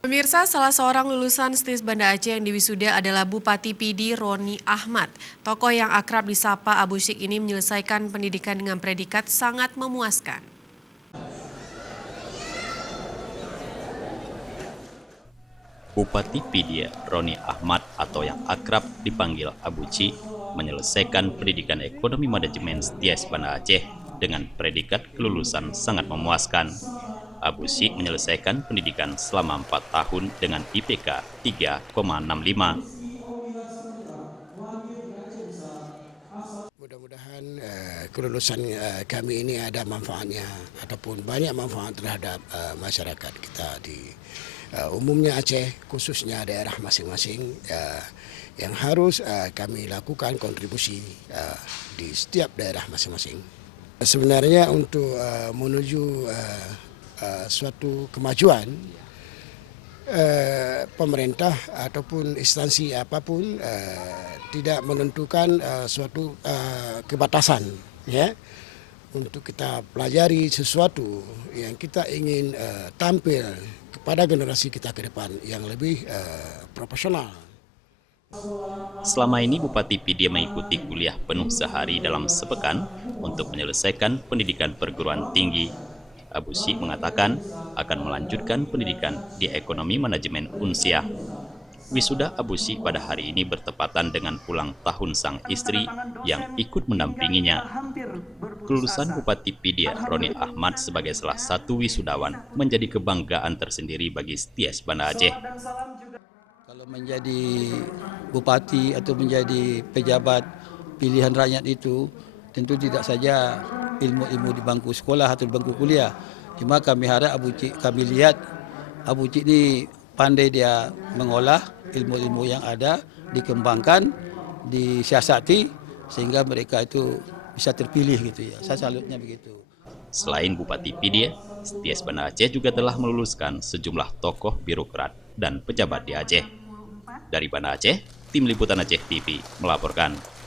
Pemirsa, salah seorang lulusan STIS Banda Aceh yang diwisuda adalah Bupati PD Roni Ahmad. Tokoh yang akrab disapa Abu Syik ini menyelesaikan pendidikan dengan predikat sangat memuaskan. Bupati PD Roni Ahmad atau yang akrab dipanggil Abu Syik menyelesaikan pendidikan ekonomi manajemen STIS Banda Aceh dengan predikat kelulusan sangat memuaskan. Abu Syik menyelesaikan pendidikan selama 4 tahun dengan IPK 3,65. Mudah-mudahan kelulusan kami ini ada manfaatnya ataupun banyak manfaat terhadap masyarakat kita di umumnya Aceh, khususnya daerah masing-masing yang harus kami lakukan kontribusi di setiap daerah masing-masing. Sebenarnya untuk menuju suatu kemajuan, pemerintah ataupun instansi apapun tidak menentukan suatu kebatasan, ya, untuk kita pelajari sesuatu yang kita ingin tampil kepada generasi kita ke depan yang lebih profesional. Selama ini Bupati PD mengikuti kuliah penuh sehari dalam sepekan untuk menyelesaikan pendidikan perguruan tinggi. Abu Syik mengatakan akan melanjutkan pendidikan di ekonomi manajemen Unsiah. Wisuda Abu Syik pada hari ini bertepatan dengan pulang tahun sang istri yang ikut mendampinginya. Kelulusan Bupati PD Roni Ahmad sebagai salah satu wisudawan menjadi kebanggaan tersendiri bagi STIS Banda Aceh. Kalau menjadi bupati atau menjadi pejabat pilihan rakyat itu tentu tidak saja ilmu-ilmu di bangku sekolah atau di bangku kuliah. Cuma kami harap kami lihat Abu Syik ini pandai dia mengolah ilmu-ilmu yang ada, dikembangkan, disiasati sehingga mereka itu bisa terpilih gitu ya. Saya salutnya begitu. Selain Bupati PD, STIS Banda Aceh juga telah meluluskan sejumlah tokoh birokrat dan pejabat di Aceh. Dari Banda Aceh, Tim Liputan Aceh TV melaporkan.